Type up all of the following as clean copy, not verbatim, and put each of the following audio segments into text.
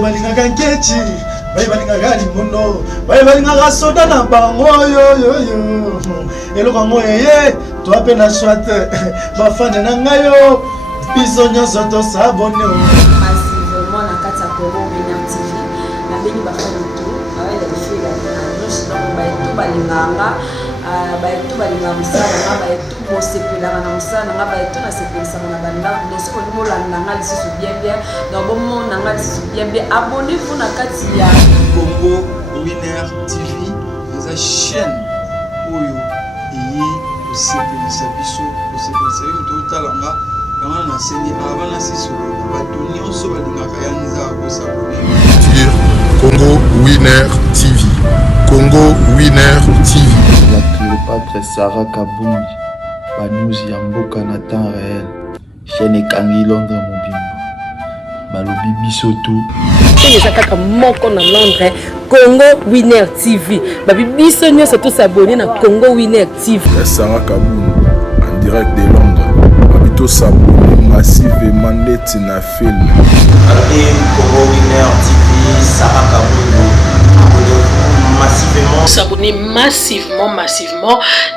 balingaka nketi balingaka limuno balingaka soda na bango yo eloko yango yeye toa mpe na shwate bafane na ngai yo biso nyonso tosabone massivement na kati ya Congo Winner TV nabengi bafane tu abaelefila nyonso bayetu balinganga bayetu balinga mosala nga bayetu bosepelaka na mosala nga bayetu nasepelisaka na bandako nde soki olingi olanda nga lisusu bien na bomona nga lisusu bien abonnez-vous na kati ya Congo Winner TV eza chaîne oyo eye kosepelisa biso kosepelisa yo totalanga yango nasengi ava na siso bato nyonso balingaka ya nzaka kosabone Congo Winner TV. Congo Winner TV. La Cléopâtre Sarah Kabunji, Banouzi Yamboka na temps réel, chaîne Kangi Londres Mobimba, Balobi Bisoto. C'est ça moko na Londres, Congo Winner TV. Babi biso nyonso to s'abonner na Congo Winner TV. Sarah Kabunji, en direct de Londres. Babito s'abonner massivement net na film. Congo Winner TV, Sarah Kabunji. S'abonner massivement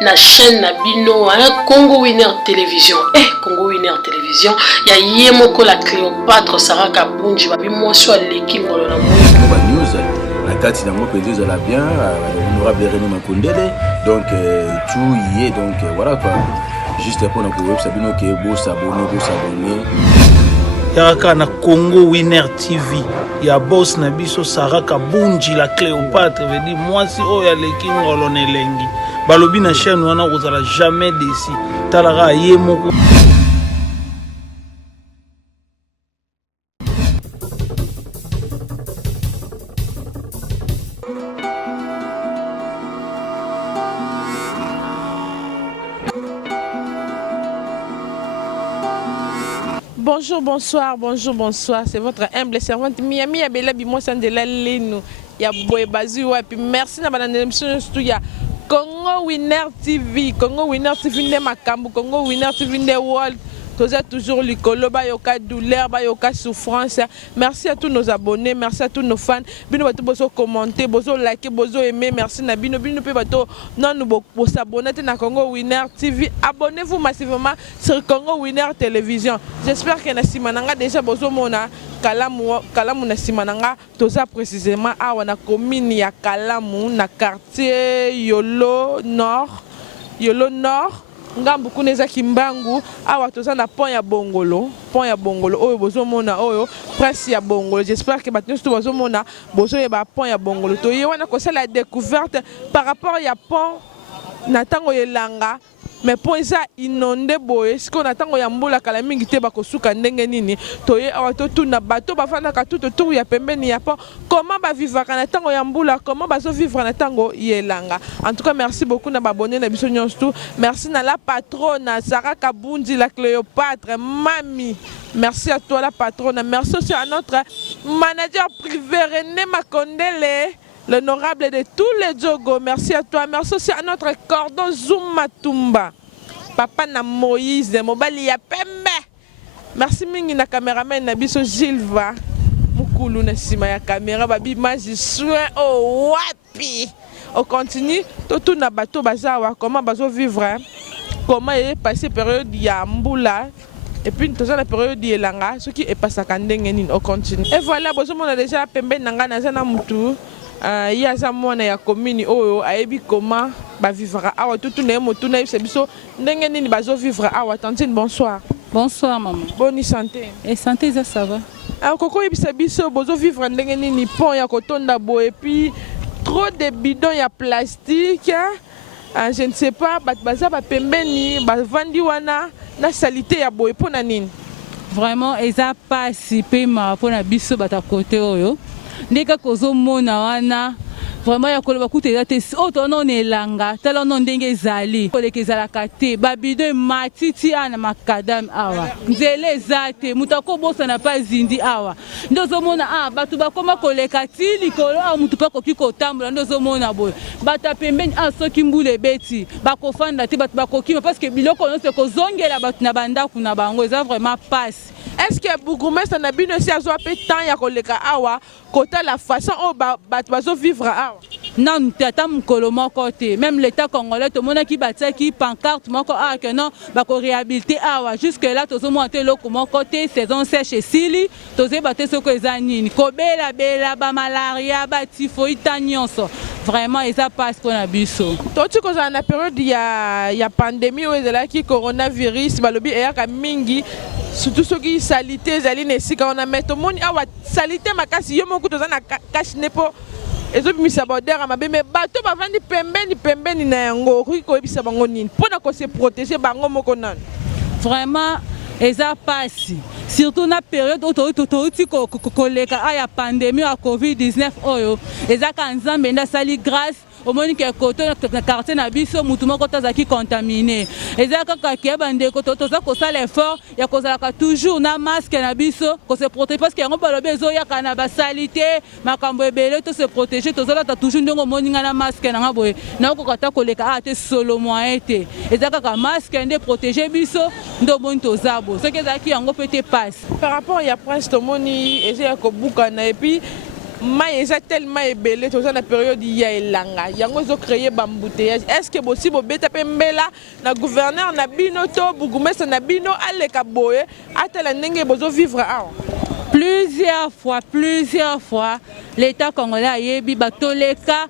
na chaîne Nabino Congo Winner Télévision. Congo Winner Télévision, il y a Yemoko la Cléopâtre Sarah Kabunji, babi moi soit l'équipe dans la news. La carte d'amo peut la bien, honorable René Makondele. Donc tout y est, donc voilà quoi. Juste pour notre web Sabino qui est beau s'abonner. Yaka na Congo Winner TV ya boss na biso Sarah Kabunji la Cléopâtre veut dire moi si oya leki ngolo nelengi balobi na chaîne wana kozala jamais déçu talaka ye moko. Bonjour, c'est votre humble servante Miami Abela Bimo Sandela Leno ya Boy Bazuwa puis merci na bana émission surtout ya Congo Winner TV ne makambu Congo Winner TV ne world Vous êtes toujours likolo bayoka douleur bayoka souffrance. Merci à tous nos abonnés, merci à tous nos fans. Bino bato bozo commenter, bozo liker, bozo aimer. Merci na bino pe bato non nous bo s'abonner na Congo Winner TV. Abonnez-vous massivement sur Congo Winner Télévision. J'espère que na simananga déjà bozo mona kalamu na simananga toza précisément awa na commune ya Kalamu na quartier Yolo Nord. Ngambu kuneza kimbangu awa toza na pont ya Bongolo oyo bozo mona oyo prince ya Bongolo. J'espère que batnos to bozo mona bozo yeba pont ya Bongolo to yewana ko la découverte par rapport ya pont na tango yelanga mais pont ça inondé boye ce qu'on attend ya mbula kala mingi te bakosuka ndenge nini toye awa to tuna bato bafana ka tout autour ya pembeni ya pont comment ba vivre na tango ya mbula comment bazo vivre na tango yelanga. En tout cas merci beaucoup na abonné na biso nyonso. Merci na la patronne Sarah Kabunji la Cléopâtre mami. Merci à toi la patronne. Merci aussi à notre manager privé René Makondele, l'honorable de tous les Djogo. Merci à toi. Merci aussi à notre cordon Zuma Tumba. Papa na Moïse, Mobali ya pembe. Merci mingi na cameraman na biso Gilva. Mukulu na sima ya caméra babi maji soin oh wapi. On continue tout na bateau bazawa comment bazo vivre. Comment est passé période ya mbula. Et puis nous avons la période de l'anga, ce qui est passé à Kandeng, on continue. Et voilà, on a déjà pembe nanga na zana mutu. Il y a ça moi na ya commune oyo ayebi comment ba vivre awa tout na motu na yebisa biso ndenge nini bazo vivre awa. Tantine bonsoir. Bonsoir maman. Bonne santé. Et santé ça va. Alors koko yebisa biso bozo vivre ndenge nini pont ya kotonda bo et puis trop de bidons ya plastique. Je ne sais pas baza ba pembeni ba vandi wana na salité ya boye pona nini. Vraiment eza pas si pe ma pona biso bata côté oyo. Ndeka kozo mona wana vraiment ya koloba kuta eza te oyo toona elanga tala ono ndenge ezali koleka ezalaka te babido matiti ana makadame awa nzela eza te moto akobosana mpa zindi awa nde ozomona bato bakoma koleka ti likolo awa moto mpe akoki kotambola nde ozomona boye bato apembeni soki mbula ebeti bakofanda te bato bakokima parceke biloko nyonso ekozongela bato na bandako na bango eza vraiment pasi. Est-ce que bourgmestre na bino si azwa pe temps ya koleka awa kota la façon o bato bazo vivre awa? Non, tata mukolo moko te. Même l'état congolais to monaki batiaki pancarte moko que non bako réhabiliter awa jusque là tozo monter loko moko te saison sèche sili tozo baté soko eza nini kobela bela ba malaria ba typhoïde nyonso vraiment eza passe pour na biso. Toti ko za na période ya pandémie o ezala ki coronavirus balobi eyaka mingi surtout ceux qui salité zali nesika on a metto moni awa salité makasi yo moko toza na cache nepo ezobimisa bodera mabe me bato bavandi pembeni na yango okoki koyebisa bango nini mpona kose protéger bango moko nani? Vraiment eza pasi surtout na période oyo touti koleka aya pandémie ya covid-19 oyo ezaka nzambe nde asali grâce omoni ke koto na quartier na biso mutu moko tozalaki contaminé eza kaka ke bandeko toza kosala effort ya kozalaka toujours na masque na biso kose protéger parce que yango balobi ezoyaka na basalite makambo ebele to se protéger tozolata toujours ndenge omoni nga na masque nanga boye naokoka ta koleka te solo moyen te eza kaka masque nde protéger biso nde omoni toza bo soki ezalaki yango mpe te passe par rapport ya prince tomoni eza ya kobukana epuis mai eza tellement ebele toza na période ya elanga yango ezocréer bambouteillage. Est-ce que bosi bobeta mpe mbela na gouverneur na bino to bourgmestre na bino aleka boye atala ndenge bozovivre awa? Plusieurs fois l'état congolais ayebi batoleka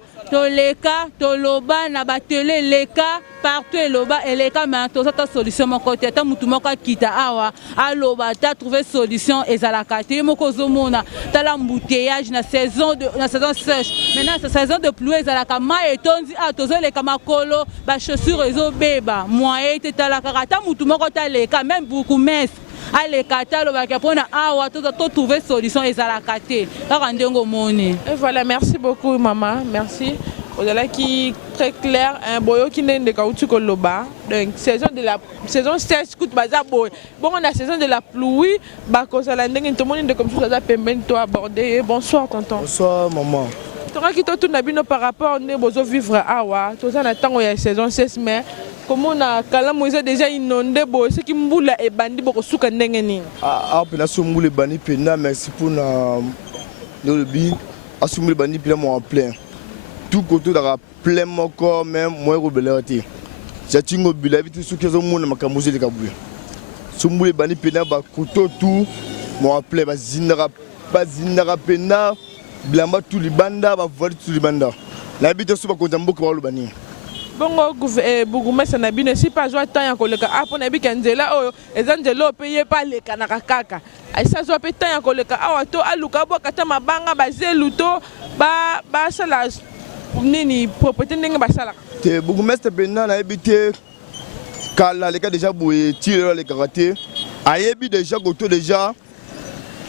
toloba na batele leka partout eloba eleka mais tozata solution moko te ata mutu moko akita awa aloba ta trouver solution ezalaka te moko ozomona tala mbouteillage na saison sèche maintenant sa saison de pluie ezalaka mai etondi tozoleka makolo bachaussure ezobeba moyen te tala kaka ata mutu moko taleka même bourgmestre aleka te alobaka mpona awa totrouver solution ezalaka te kaka ndenge omoni. Et voilà, merci beaucoup maman, merci. Ozalaki très clair un boyo qui n'est de kautu koloba donc saison sèche coûte baza boy bon on a saison de la pluie bakozala ndenge to moni de comme ça pembeni to aborder. Bonsoir tonton. Bonsoir maman. Tonga ki to tuna bino par rapport ne bozo vivre awa toza na tango ya saison 16 mai comment on a kalamu eza déjà inondé boy ce qui mbula e bandi boko suka ndenge nini pena so mbula bandi pena merci pour na le bi asumule bandi pena mo en plein tout côté dans plein moko même moi rebelati jatingo bila bitu suki zo mona makamuzi le kabuye sumbule bandi pena ba couteau tout mo en plein bazinara pena blamba tout libanda ba voler tout libanda la bitu so ba kontamboka ba lobani bongo bourgmestre na bino si pas joa temps ya koleka mpona ebika nzela oyo eza nzela oyo mpe ye mpe alekanaka kaka aisa zwa mpe temps ya koleka awa to aluka boka ta mabanga bazelu to basala nini propriété ndenge basalaka te bourgmestre pena nayebi te kala aleka déjà boye tire alekaka te ayebi déjà koto déjà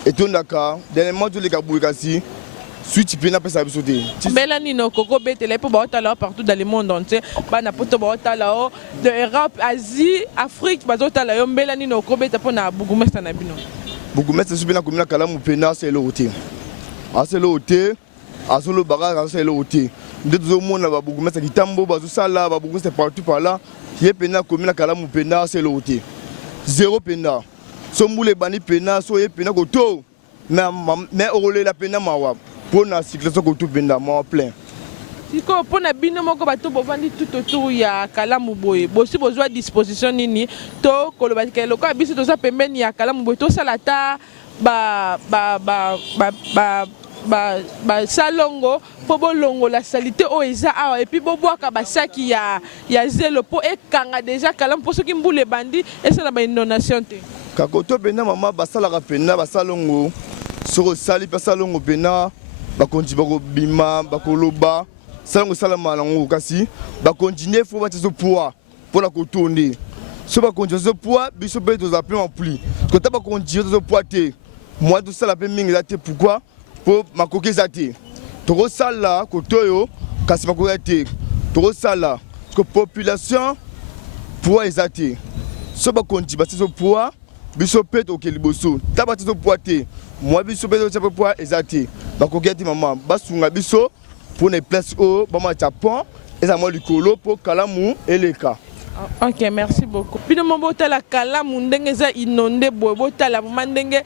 etondaka dernièrement toleka boye kasi suite pena pesa biso te mbela nini okoko betela mpo baotala o partout dans le monde entier bana poto baotala o de Europe Asie Afrique bazotala yo mbela nini okobeta mpona bourgmestre na bino bourgmestre so pena komina kalamu pena aselo te asolo bagage aselo te nde tozomona babourgmestre kitambo bazosala babourgmestre partout par là ye pena komina kalamu pena aselo te zéro pena so mbula ebandi pena so ye pena koto mais okolela pena mawa mpona circulation koto pena mawa plein siko mpona bino moko bato bovandi tout autour ya kalamu boye bosi bozwa disposition nini to koloba keloko ya biso toza pembeni ya kalamu boye tosala ata basalongo mpo bolongola salite oyo eza awa epuis bobwaka basaki ya zelo mpo ekanga deja kalamu mpo soki mbula ebandi esala bainondation te kakoto pena mama basalaka pena basalongo soki osali mpe salongo pena bakonzi bakobima bakoloba salongo esalama nango kasi bakontinue fo batia so poa mpona kotonde so bakontinue so poa biso mpe tozala plein en pli kota bakontinue so poa te moi tosala mpe mingi eza te pourquoi mpo makoki eza te tokosala koto oyo kasi bakoya te tokosala parce que population poids eza te so bakonzi bati so poids biso mpe toke liboso ta bati so poids te mwa biso mpe totia poids eza te bakokia te mama basunga biso mpona place oyo bamata pont eza mwa likolo mpo kalamu eleka. Ok, merci beaucoup. Puis nous botala kalamu ndenge eza inondé boye botala vraiment ndenge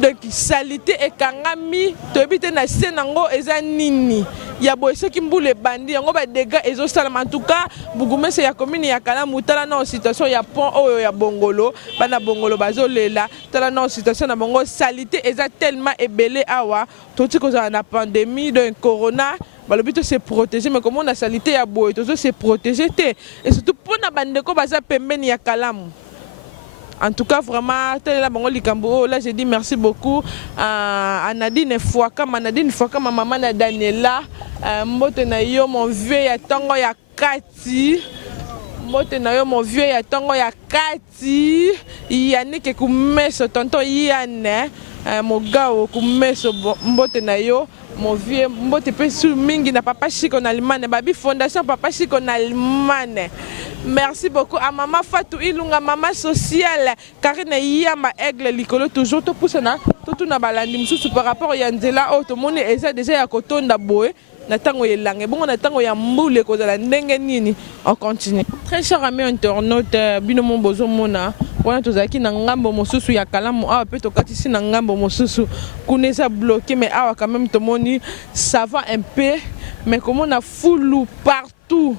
donc salité et kangami tobite na senango eza nini ya boye soki mbule bandi yango ba dégâts ezo sala en tout cas bugumese ya commune ya kalamu tala na situation ya pont oyo ya bongolo bana bongolo bazolela tala na situation na bongo salité eza tellement ebelé awa toti kozala na pandémie de corona. Le but c'est protéger, mais comment la salité ya boye, c'est protéger et surtout pour na bandeko baza pembeni ya kalamu. En tout cas vraiment là j'ai dit merci beaucoup à Nadine Fouakama maman na Daniela mbote na yo mon vieux ya tango ya kati mbote na yo mon vieux ya tango ya kati Yannick kumeso tonton Yann mogao kumeso mbote na yo mon vieux mbote pe su mingi na papa Chico na Limane babi fondation papa Chico na Limane. Merci beaucoup à maman Fatou Ilunga maman sociale Karine Yama Aigle likolo toujours to poussena tout na balandi mususu par rapport ya nzela o to moni eza déjà ya kotonda boye na tango yelange bongo na tango ya mbule kozala ndenge nini on continue. Très cher ami internaute bino mon bozo mona wana tozaki na ngambo mosusu ya kalamu awa pe tokatisi na ngambo mosusu kuneza bloqué mais awa quand même tomoni ça va un peu mais comment on a foulou partout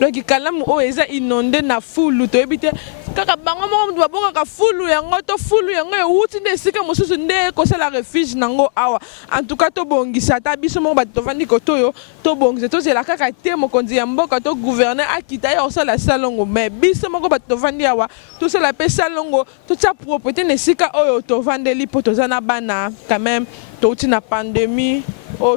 donc kalamu o eza inondé na foulou to ebite kaka bango mo baboka ka foulou yango to foulou yango e wuti nde sika mosusu nde ko sala refuge nango awa en tout cas to bongisa ta biso mo ba to vandi kotoyo to bongisa to zela kaka te mokonzi ya mboka to gouverner akita ya osala salongo mais biso moko ba to vandi awa to sala pe salongo to tia propriété ne sika oyo to vandeli po to zana bana quand même to uti na pandémie.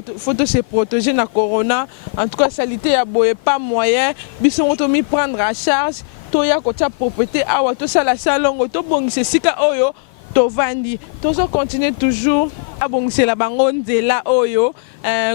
Il faut se protéger na corona. En tout cas, salité ya boye pas moyen. Bisson to mi prendre à charge. To ya ko tia propriété awa to sala salongo to bongise sika oyo to vandi. To so continuer toujours à bongise la bango nzela oyo.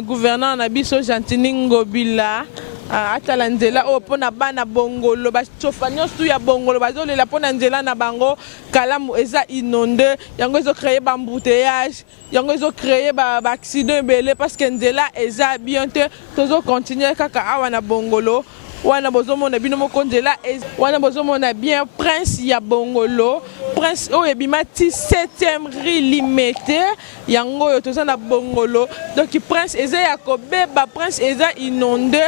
Gouverneur na biso Gentini Ngobila. Atala nzela o pona bana bongolo ba chofanya stu ya bongolo bazolela pona nzela na bango kalamu eza inondé yango ezo créer ba embouteillage yango ezo créer ba accident belé parce que nzela eza bien te tozo continuer kaka awa na bongolo wana bozomona bino moko nzela wana bozomona bien prince ya bongolo prince o ebimati 7e rue limité yango yo toza na bongolo donc prince eza ya kobeba prince eza inondé.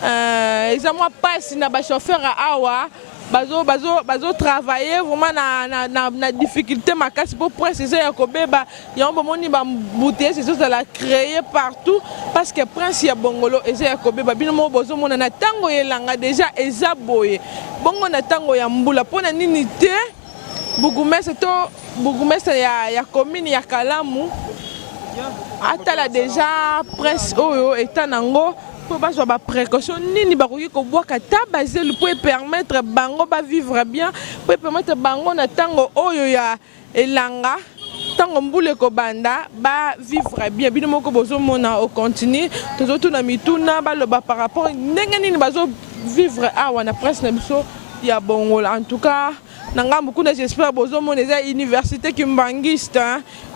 Ils ont pas si na ba chauffeur awa bazo travailler vraiment na difficulté makasi pour prince ya kobeba ya mbomoni ba mbouteillage c'est ça la créer partout parce que prince ya bongolo ya kobeba bino mo bozo mona na tango yelanga déjà eza boye bongo na tango ya mbula pona nini te bougumestre ya commune ya Kalamu atala déjà prince oyo etanango pour pas avoir précaution ni bakoki ko boka ta basé pour permettre bango ba vivre bien pour permettre bango na tango oyo ya elanga tango mbule ko banda ba vivre bien bino moko bozo mona au continue tozo na mituna ba loba par rapport ndenge nini bazo vivre awa na presse na biso ya bongola en tout cas nanga mukuna j'espère bozo mona za université kimbangiste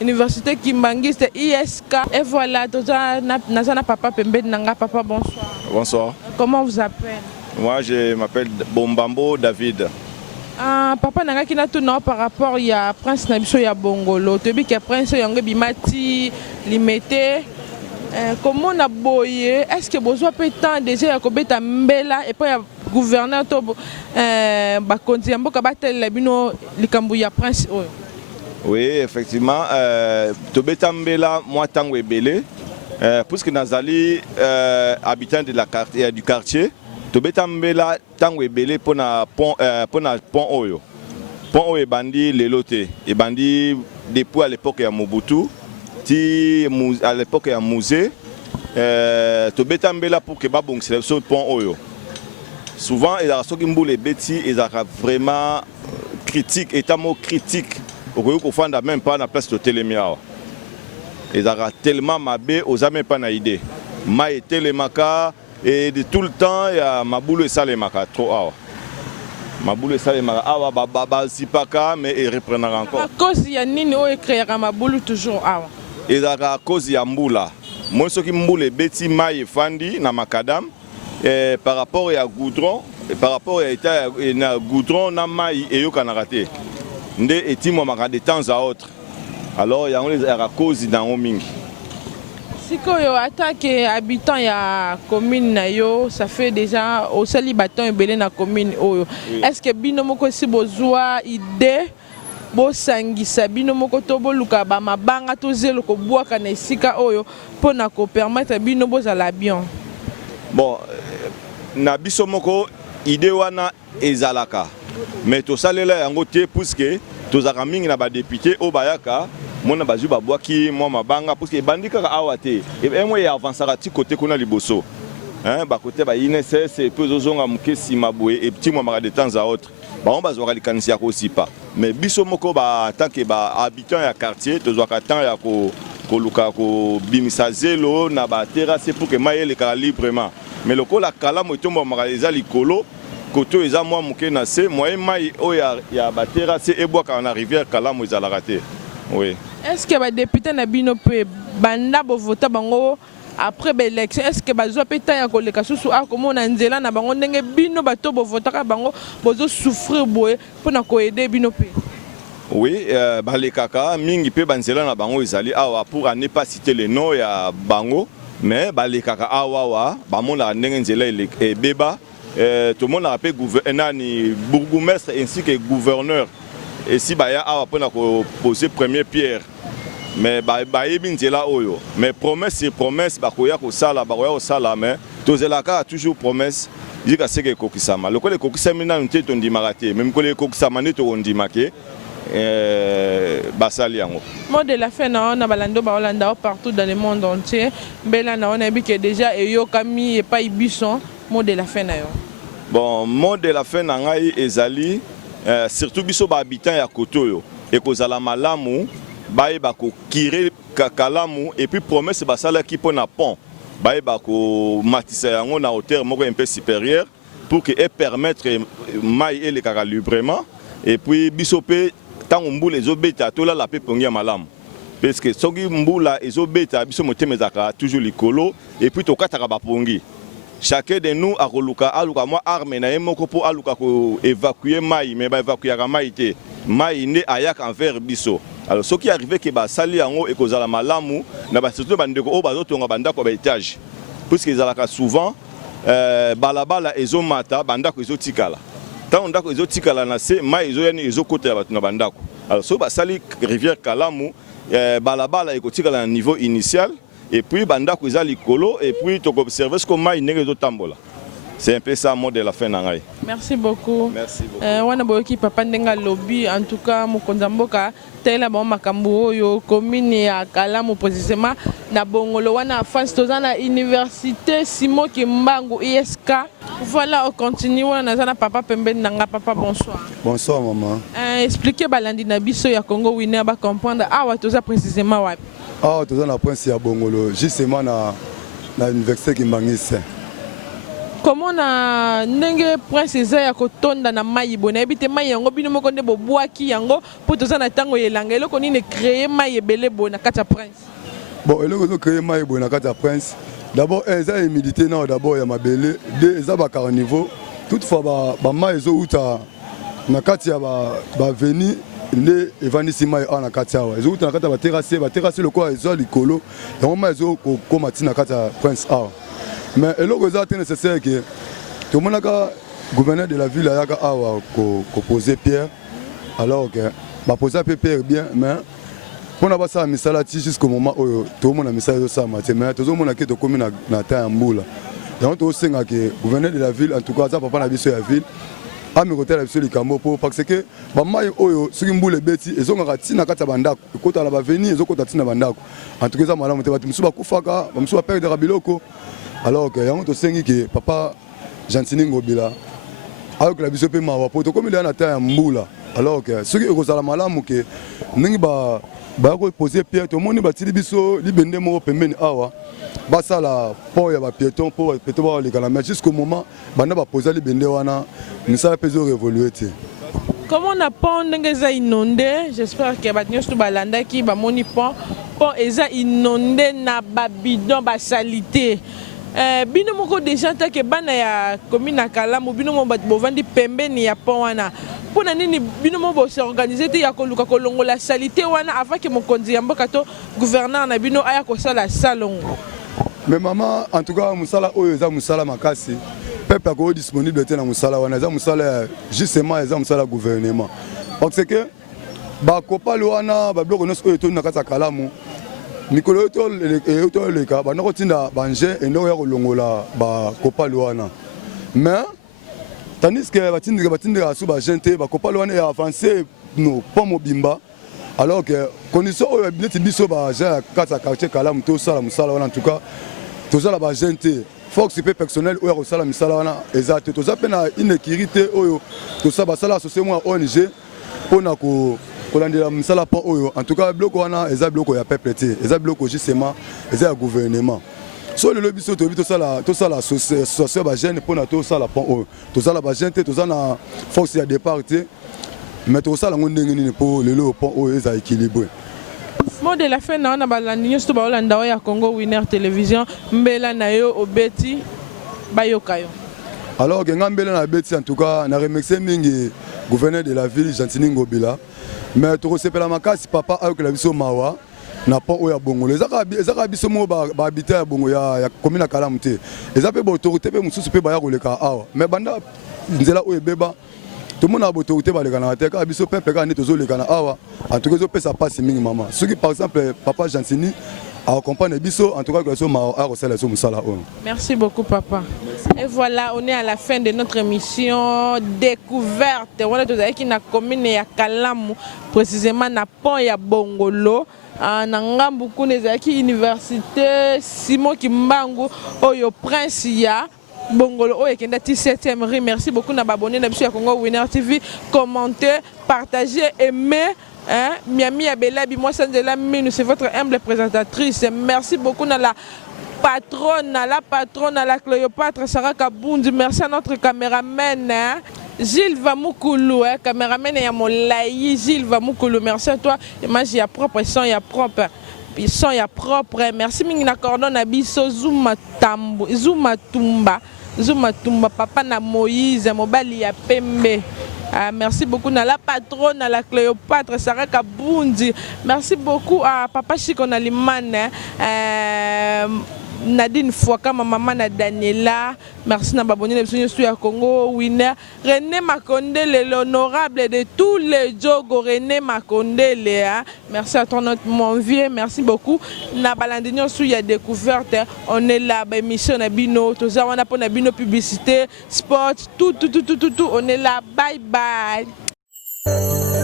université kimbangiste ISK et voilà toza na papa pembe nanga papa bonsoir. Bonsoir. Comment vous appelez? Moi je m'appelle Bombambo David. Papa nanga kina tuna par rapport ya prince na biso ya bongolo tobi ke prince yango bimati limité. Comment on a boyé? Est-ce que besoin peut-être déjà ya kobeta mbela et puis ya gouverneur to bakonzi mboka batel bino likambu ya prince oyo? Oui, effectivement, tobeta mbela moi tango ebele puisque nazali habitant de la quartier du quartier tobeta mbela tango ebele pona pont oyo. Pont oyo ebandi lelote ebandi depuis à l'époque ya Mobutu. À l'époque ya musée tobeta mbela pour que babongisa so pont oyo souvent il a soki mbule beti ils a vraiment critique état mot critique okoyo ko fanda même pas na place de télémia ezalaka tellement mabe oza même pas na idée mai etelemaka et de tout le temps ya mabulu esalemaka trop awa mabulu esalemaka awa bazipaka mais ereprenaka encore cause ya nini oyo ekreaka mabulu toujours awa ezalaka cause ya mbula moi soki mbula ebeti mai efandi na makadam par rapport ya goudron par rapport ya état na goudron na mai eyokanaka te nde etimwamaka de temps à autre alors yango ezalaka cause nango mingi sikoyo atake habitant ya commune na yo ça fait déjà osali baton ebele na commune oyo est-ce que bino moko si bozwa idée bosangisa bino moko to boluka bamabanga to zelo kobwaka na esika oyo mpona kopermettre bino bozala bien bon na biso moko idée wana ezalaka mais tosalela yango te puisque tozalaka mingi na badepute oyo bayaka mona bazwi babwaki mwa mabanga puisque ebandi kaka awa te emwe eavansaka ti kote kuna liboso bakote ba INSS epe ozozonga moke nsima boye etimwamaka de temps à autre bango bazwaka likanisi ya kosipa mais biso moko batanke bahabitant ya quartier tozwaka temps ya koluka kobimisa zelo na baterrasse pour que mai elekaka librement mais lokola kalamu etombamaka eza likolo koto eza mwa moke na se moyen mai oyo ya baterrasse ebwakaka na rivière kalamu ezalaka te oui. Est-ce que badepute na bino mpe banda bovota bango après l'élection est-ce que bazwa pe ta ya koleka susu akomona nzela na bango ndenge bino bato bovotaka bango bozo souffrir boye mpona koede bino mpe oui balekaka mingi mpe banzela na bango ezali awa pour ne pas citer le nom ya bango mais balekaka awawa bamonaka ndenge nzela ebeba tomonaka mpe nani bourgmestre ainsi que gouverneur esi baya awa mpona koposer première pierre mais bayebi nzela oyo mais promesse c'est promesse bakoya kosala mais tozelaka toujours promesse jika seke ekokisama lokola ekokisami nanu te tondimaka te me mikolo ekokisama nde tokondimake basali yango mot de la fin na balando baolanda partout dans le monde entier mbela na ona yebi ke déjà eyokami epai biso mot de la fin na yo bon mot de la fin na ngai ezali surtout biso bahabitant ya kote oyo ekozala malamu bayeba kokire kalamu et puis promesse basalaki mpona pont bayeba komatisa yango na hauteur moko un peu supérieure pour que permettre mai elekaka librement et puis biso mpe ntango mbula ezobeta tolala mpe pongi ya malamu parce que soki mbula ezobeta biso motema ezalaka toujours likolo et puis tokataka bapongi chacun de nous aluka mwa arme na ye moko mpo aluka koévacue mai me baévacuaka mai te mai nde ayaka envers biso alors soki arrive ke basali yango ekozala malamu na basurtout bandeko oyo bazotonga bandako ya baétage puisque ezalaka souvent balabala ezomata bandako ezotikala ntango ndako ezotikala na se mai ezoyani ezokotela bato na bandako alors soki basali rivière kalamu balabala ekotikala na niveau initial et puis bandako eza likolo et puis tokobserve ce que mai ndenge ezotambola c'est un peu ça mot de la fin na ngai. Merci beaucoup. Merci beaucoup. Wana boyoki papa ndenga lobby en tout cas mokonza mboka tela ba makambo oyo commune ya Kalamu précisément na bongolo wana face tozana université Simon Kimbangu ISK. Voilà, on continue wana zana papa pembeni nanga papa bonsoir. Bonsoir maman. Expliquez balandi na biso ya Congo winner ba comprendre awa toza précisément wapi. Ah toza na prince ya bongolo justement na université Kimbangisi. Comment na ndenge prince eza ya kotonda na mai bona ebite mai yango bino moko nde bobwaki yango po toza na tango yelanga eloko nini créer mai ebele bona kata prince bon eloko zo créer mai bona kata prince d'abord eza humidité na d'abord ya mabele de eza ba carnivore toutefois ba mai zo uta na kati ya ba veni nde evandisi mai na kati awa ezo uta na kati ya ba terrasse lokwa ezo likolo yango mai ezo kokoma tina kati ya prince awa. Mais eloko eza te nécessaire que tout le monde gouverneur de la ville a poser pierre alors que ma poser pierre bien mais pour n'a pas ça misala ti jusqu'au moment où tout le monde a misala ça mais tout le monde a que to commune na ta mbula donc to senga que gouverneur de la ville en tout cas ça papa na biso ya ville a me côté la biso likambo pour parce que ba mai oyo soki mbula beti ezonga tina kata bandako kota la ba venir ezokota tina bandako en tout cas ça malamu te batu musu bakufaka musu ba perdre biloko. Alors que yango to sengi que papa Jantini Ngobila alors que la biso pe mawa poto comme il y a na ta mbula alors que ceux qui ont la malamu que ningi ba poser pierre tout le monde batili biso libende mo pembeni awa basa la pont ya ba piéton pour piéton les gars mais jusqu'au moment bana ba poser libende wana nous ça peut évoluer. Comment on a pont ndengeza inondé, j'espère que ba nyos to balanda ki ba moni pont eza inondé na ba bidon ba salité. Bino moko déjà ta ke bana ya commune na Kalamu bino mo bat bovandi pembeni ya pont wana. Pona nini bino mo bo se organiser te ya koluka kolongola salité wana avant que mokonzi ya mboka to gouverneur na bino aya ko sala salon. Mais maman en tout cas musala oyo eza musala makasi. Peuple a disponible te na musala wana eza musala justement eza musala gouvernement. Parce que ba kopalo wana ba bloko noso oyo to na kata Kalamu mikolo to le ka ba noko tinda banje eno ya kolongola ba kopalo wana. Mais tandis que batindika sous ba gente ba kopalo wana ya avancer no pas mobimba alors que condition oyo bineti biso ba ja kata quartier Kalamu to sala musala wana en tout cas to sala ba gente faut que c'est personnel oyo ko sala musala wana exact to za pena insécurité oyo to sa ba sala associé moi ONG pona ko kolandela musala pa oyo en tout cas bloko wana eza bloko ya peuple te eza bloko justement eza ya gouvernement so le biso to sala association ba jeune pona to sala pa oyo to sala ba gente to za na force ya départ te mais to sala ngondenge nini pour le pont oyo eza équilibré. Mot de la fin na on a balandi nyos to ba Holanda ya Congo Winner Télévision mbela na yo obeti bayokayo. Alors que ngambela na beti en tout cas na remercier mingi gouverneur de la ville Gentini Ngobila mais to sepela makasi papa ayo que la biso mawa na pont oya bongolo ezaka biso mo ba habiter ya bongo ya commune Kalamu te ezape ba autorité pe mususu pe ba ya koleka awa mais banda nzela oyo beba tout le monde a autorité ba lekana te ka biso peuple ka ne tozo lekana awa en tout cas zo pesa passe mingi maman ce qui par exemple papa Gentini accompagne biso en tout cas que so ma a resala so musala on. Merci beaucoup papa. Et voilà, on est à la fin de notre émission découverte. On est tous qui na commune ya Kalamu précisément na pont ya Bongolo. Na ngambu kuna ezaki université Simon Kimbangu oyo prince ya Bongolo oyo kenda 17e rue. Merci beaucoup na abonné na biso ya Congo Winner TV, commentez, partagez, aimez. Miami Abelabi, moi Sanzela Minou, c'est votre humble présentatrice. Merci beaucoup à la patronne, à la Cléopâtre Sarah Kabundi. Merci à notre caméraman Gilles Vamoukulu, caméraman et à mon laï Gilles Vamoukulu. Merci à toi. Moi j'ai propre, son ya propre. Son ya propre. Merci Mingina Cordon Abiso Zuma Tumba papa na Moïse Mobali ya Pembe. Merci beaucoup à la patronne, à la Cléopâtre Sarah Kabundi. Merci beaucoup à papa Chikon Alimane, Nadine Fouaka, ma maman Daniela. Merci à Baboni de Congo Winner. René Makondele, l'honorable de tous les jogos. René Makondele. Merci à toi, notre mon vieux. Merci beaucoup. Na balandinyo sou ya découverte. On est là, émission Nabino. Tout ça, on a pour Nabino publicité, sport, tout. On est là. Bye bye.